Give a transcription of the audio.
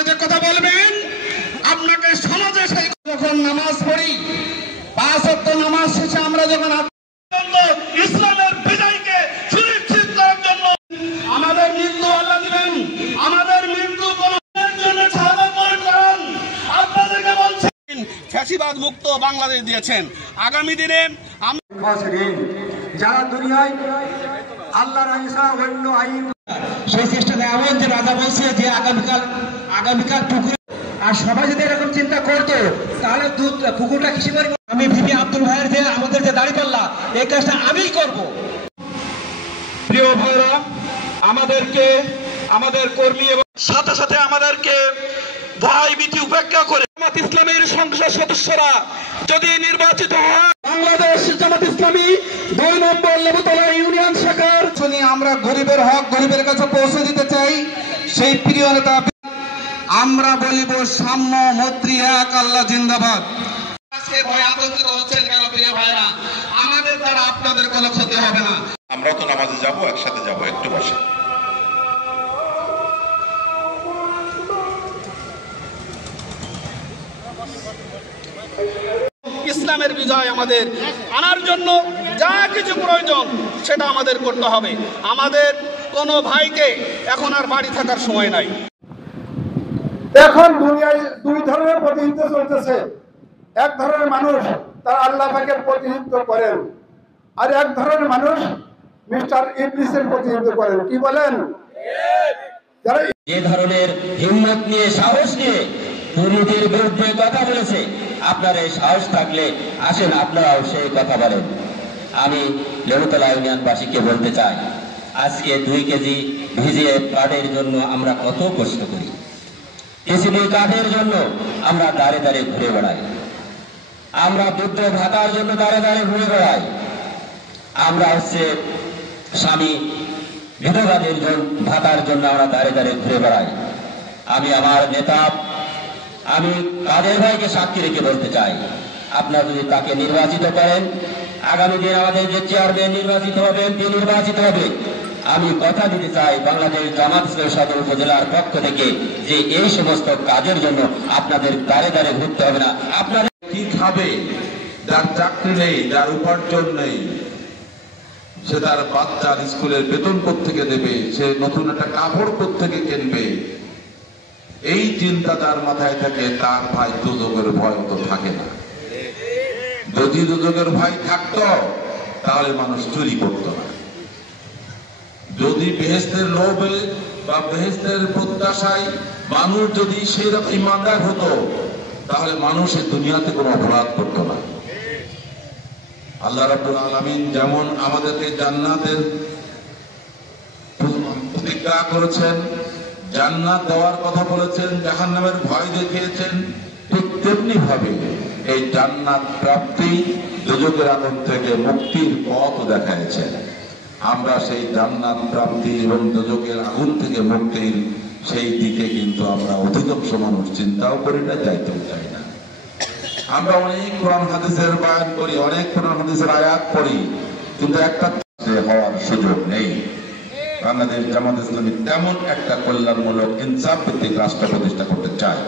সমাজে যে কথা বলবেন, আপনাকে সমাজে সেই যখন নামাজ পড়ি, 5 ওয়াক্ত নামাজ শেষে আমরা যখন ইসলামের বিজয়কে সুনিশ্চিত করার জন্য আমাদের মৃত্যু আল্লাহ দিবেন, আমাদের মৃত্যু কোনের জন্য শাহাদাত বরণ করেন। আপনাদেরকে বলছেন ফ্যাসিবাদ মুক্ত বাংলাদেশ দিয়েছেন। আগামী দিনে যারা দুনিয়ায় আল্লাহর আইন ছাড়া অন্য আইন, সেই চেষ্টাটা এমন যে রাজা বলছে যে আগামীকাল পুকুর, আর সবাই যদি এরকম চিন্তা করতো তাহলে পুকুরটা কিসে পারবো। আমি ভিপি আব্দুল ভাইয়ের যে আমাদের যে দাঁড়িপাল্লা, এই কাজটা আমিই করব। প্রিয় ভাইরা, আমাদেরকে আমাদের কর্মী এবং সাথে সাথে আমাদেরকে ভয় ভীতি উপেক্ষা করে জামাত ইসলামীর সংসদ সদস্যরা যদি নির্বাচিত হয়, বাংলাদেশ জামাত ইসলামী 2 নম্বর লেবুতলা ইউনিয়ন শাখার আমরা গরিবের হক গরিবের কাছে পৌঁছে দিতে চাই। সেই প্রিয় নেতা আমরা বলিব সাম্য মৈত্রী এক, আল্লাহ জিন্দাবাদ। আজকে ভয় আতঙ্কিত হচ্ছেন কেন প্রিয় ভাইরা? আমাদের দ্বারা আপনাদের কোনো ক্ষতি হবে না। আমরা তো নামাজে যাব, একসাথে যাব, একটু বসে। ইসলামের বিজয় আমাদের আনার জন্য যা কিছু প্রয়োজন সেটা আমাদের করতে হবে। আমাদের কোনো ভাইকে এখন আর বাড়ি থাকার সময় নাই। এখন দুনিয়ায় 2 ধরনের প্রতিনিধিত্ব চলতেছে। এক ধরনের মানুষ তারা আল্লাহ পাকের প্রতিনিধিত্ব করেন, আর এক ধরনের মানুষ মিস্টার ইবলিসের প্রতিনিধিত্ব করেন। কি বলেন? যারা যে ধরনের হিম্মত নিয়ে সাহস নিয়ে দুর্নীতির বিরুদ্ধে কথা বলেছে, আপনার এই সাহস থাকলে আসেন আপনারাও সেই কথা বলেন। আমি লেবুতলা ইউনিয়নবাসীকে বলতে চাই, আজকে 2 কেজি ভিজিএ কার্ডের জন্য আমরা কত কষ্ট করি, টিসিবি কার্ডের জন্য আমরা দাঁড়ে দাঁড়ে ঘুরে বেড়াই, আমরা বৃদ্ধ ভাতার জন্য দাঁড়ে দাঁড়ে ঘুরে বেড়াই, আমরা স্বামী বিধবাদের ভাতার জন্য আমরা দাঁড়ে দাঁড়ে ঘুরে বেড়াই। আমি আমার নেতা আমি কাদের ভাইকে সাক্ষী রেখে বলতে চাই, আপনারা যদি তাকে নির্বাচিত করেন, আগামী দিন আমাদের যে চেয়ারম্যান নির্বাচিত হবে, এমপি নির্বাচিত হবে, আমি কথা দিতে চাই বাংলাদেশ জামাত ইসলামী সদর উপজেলার পক্ষ থেকে যে এই সমস্ত কাজের জন্য আপনাদের দাঁড়ে দাঁড়ে ঘুরতে হবে না। আপনাদের কি খাবে? যার চাকরি নেই, যার উপার্জন নেই, সে তার বাচ্চার স্কুলের বেতন কোত্থেকে দেবে, সে নতুন একটা কাপড় কোত্থেকে কিনবে, এই চিন্তা যার মাথায় থাকে, তার ভাই দুযোগের ভয় তো থাকে না। যদি দুযোগের ভয় থাকতো তাহলে মানুষ চুরি করত না। যদি বেহেশতের লোভে বা বেহেশতের প্রত্যাশায় মানুষ যদি সেরকম ইমানদার হতো, তাহলে মানুষের দুনিয়াতে কোনো অপরাধ করত না। আল্লাহ রাব্বুল আলামিন যেমন আমাদেরকে জান্নাতের প্রতিজ্ঞা করেছেন, জান্নাত দেওয়ার কথা বলেছেন, জাহান্নামের ভয় দেখিয়েছেন, ঠিক তেমনি ভাবে এই জান্নাত প্রাপ্তি, দুজকের আগুন থেকে মুক্তির পথ দেখাইছেন। আমরা সেই জান্নাত প্রাপ্তি এবং দুজকের আগুন থেকে মুক্তির সেই দিকে কিন্তু আমরা অধিকাংশ মানুষ চিন্তাও করি না, যাইতেও চাই না। আমরা অনেক কোরআন হাদিসের বয়ান করি, অনেক কোরআন হাদিসের আয়াত পড়ি, কিন্তু একটা হওয়ার সুযোগ নেই। বাংলাদেশ জামাত ইসলামী তেমন একটা কল্যাণমূলক ইনসাফ ভিত্তিক রাষ্ট্র প্রতিষ্ঠা করতে চায়।